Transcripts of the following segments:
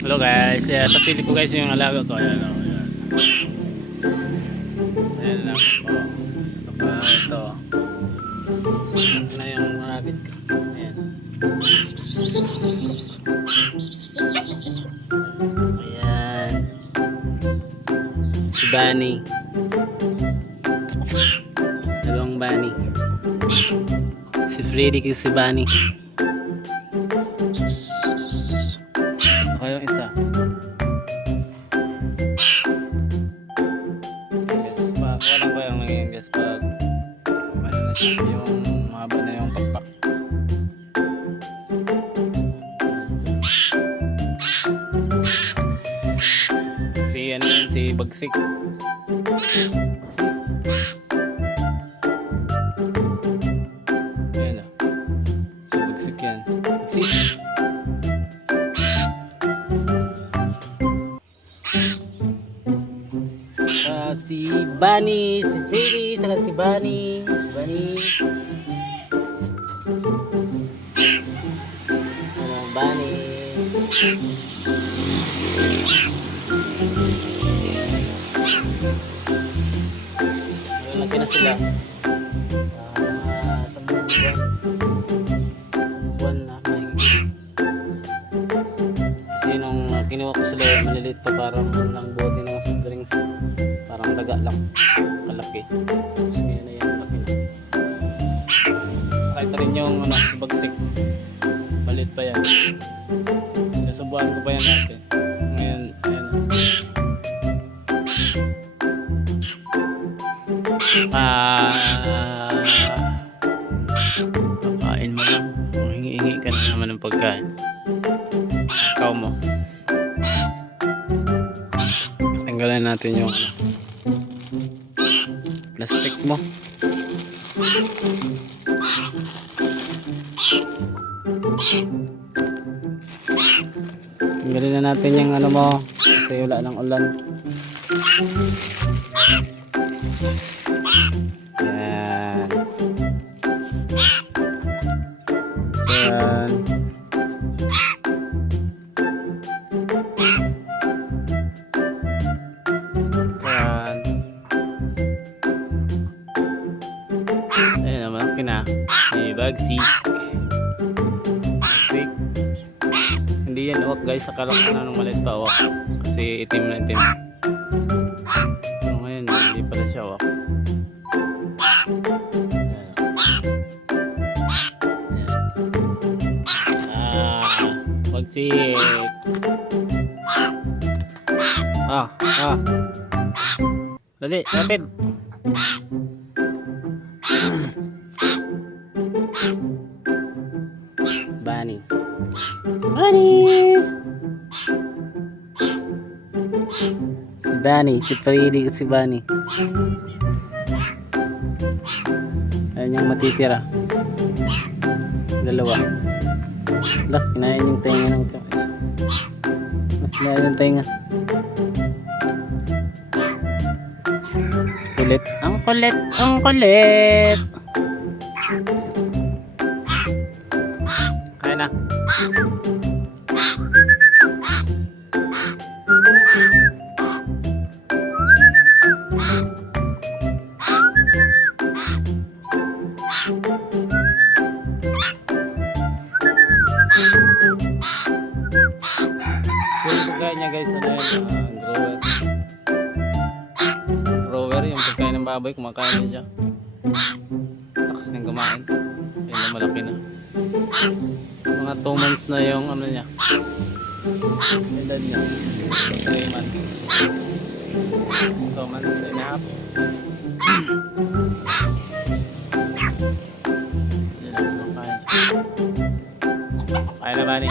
Hello guys, yeah, pasilip ko guys yung alaga ko. Ayan, oh, ayan. Ayan lang po. Kapag ito. Ito na yung rabbit ko. Ayan. Ayan. Si Bunny. Dalawang Bunny. Si Freddy kasi si Bunny. Yung mahaba na yung pakpak. Si ano yun, si Bagsik. Si Bunny, si Freddy, saka si Bunny. Bunny. Ano, Bunny. Malaki na sila. Ah, sa. Sa buwan nung uh, kinuha ko sila, maliliit pa parang lang daga lang. Kalaki. Tapos ngayon na yan, malaki na. Kahit rin yung ano, si bagsik. Maliit pa yan. Sinusubuhan ko pa yan natin. Ngayon. Ah, kain mo lang. Hingi-hingi ka na naman ng pagkain. Ikaw mo. Tanggalan natin yung ano, plastic mo. Tanggalin na natin yung ano mo kasi wala ng ulan. Yan. Hindi yan uwak guys, akala ko na nung maliit pa uwak. Kasi itim na itim. Pero ngayon, hindi pala siya uwak. Ayan. Ah, Bagsik. Ah, ah. Dali, lapit. Si Bunny, si Freddy si Bunny. Ayan yung matitira. Dalawa. Lak, kinain yung tenga ng kakis. Kinain yung tenga. Kulit. Ang kulit, ang kulit. Kaya na. Baboy, kumakain din siya. Lakas niyang kumain. Ayun na, malaki na. Mga 2 months na yung ano niya. Edad niya. 3 months. 2 months and a half. Yan ang kumakain. Kaya na ba ni?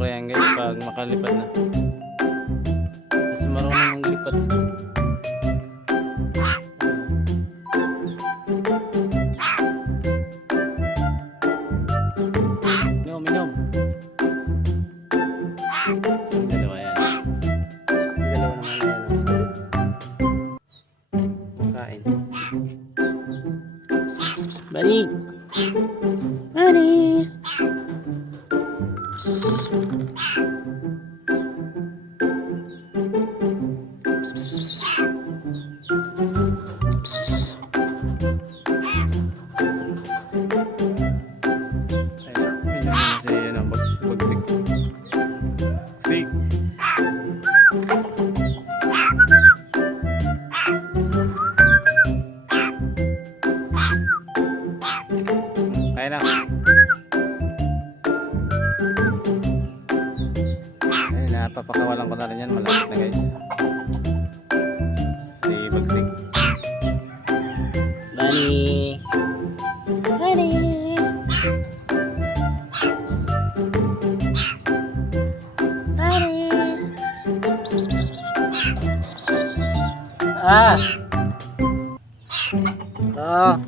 Yan guys pag makalipad na. Kasi marunong mong lipad. Inom, inom. Dalawa yan. Dalawa naman yan. Kain. Pss, pss, pss, Ayun, napapakawalan ko na rin yan. Malapit na guys. Si Bagsik. Bunny! Bunny! Bunny! Ah! Ah!